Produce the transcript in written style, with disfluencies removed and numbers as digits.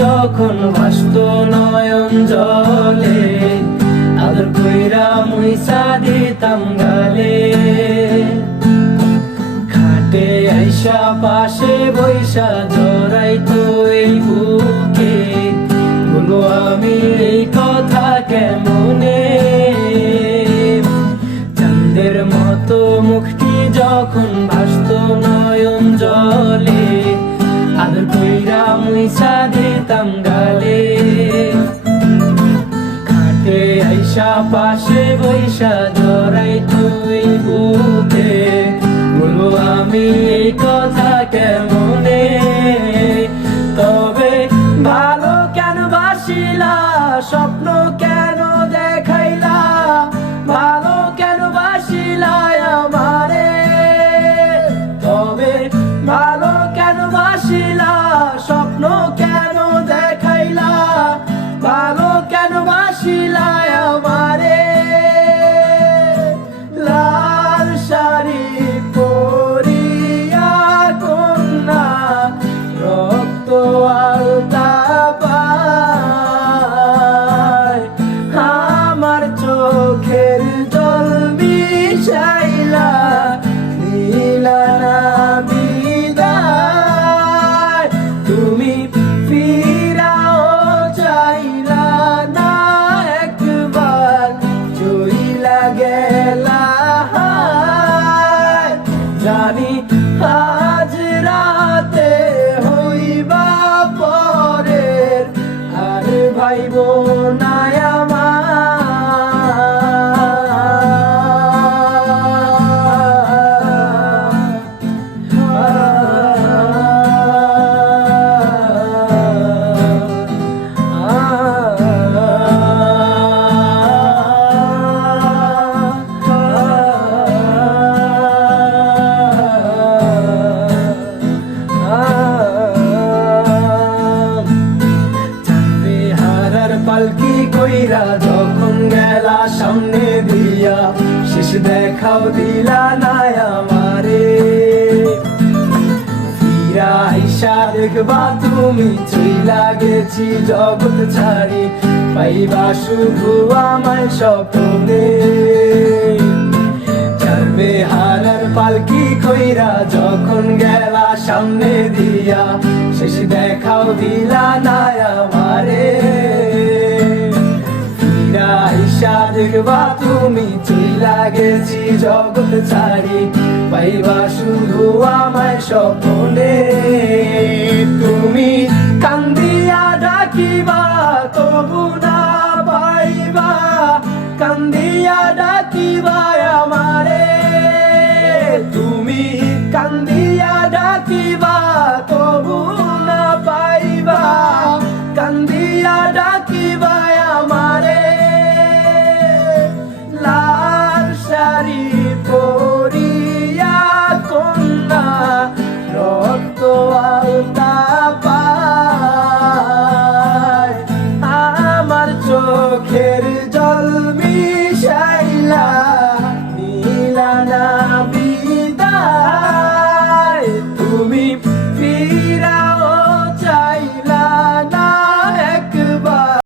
যখন ভাসত নয়ন জলে, আদর কইরা মুইসা দিতাম গালে। খাটে আইসা পাশে বৈশা জড়াইতো এই বুকে, বলো আমি এই কথা কেমনে। চাঁদের মতো মুখটি যখন ভাসত নয়ন জলে, আদর কইরা মুইসা দিতাম গালে। খাটে আইসা পাশে বৈশা জড়াইতো এই বুকে, বলো আমি এই কথা কেমনে। তবে ভালো কেন বাসিলা, স্বপ্ন কেন দেখাইলা, ভালো কেন বাসিলা আমারে। তবে ভালো কেন বাসিলা, স্বপ্ন কেন দেখাইলা, ভালো কেন বাসিলা আমারে। লাল শাড়ি পরিয়া কন্যা, রক্ত আলতা পায়, আমার চোখের জল মিশাইলা দিলা না বিদায়। তুমি ফিরাও চাইলা না একবার, চইলা গেলা। জানি আজ রাতে হইবা পরের, আর ভাইব না পালকি কইরা যখন গেলা সামনে দিয়া, শেষ দেখাও দিলা না আমারে। ফিরা আইসা দেখবা তুমি চইলা গেছি জগৎ ছাড়ি, পাইবা শুধু আমায় স্বপ্নে। চারবে হারার পালকি কইরা যখন গেলা সামনে দিয়া, শেষ দেখাও দিলা না আমারে। আইসা দেখবা তুমি চইলা গেছি জগৎ ছাড়ি, পাইবা শুধু আমায় স্বপ্নে। তুমি কান্দিয়া ডাকিবা তবু না পাইবা, কান্দিয়া ডাকিবা আমারে। তুমি কান্দিয়া ডাকিবা তবু না পাইবা, কান্দিয়া ডাকিবা আমারে। লাল শাড়ি পরিয়া কন্যা, রক্ত আলতা পায়, আমার চোখের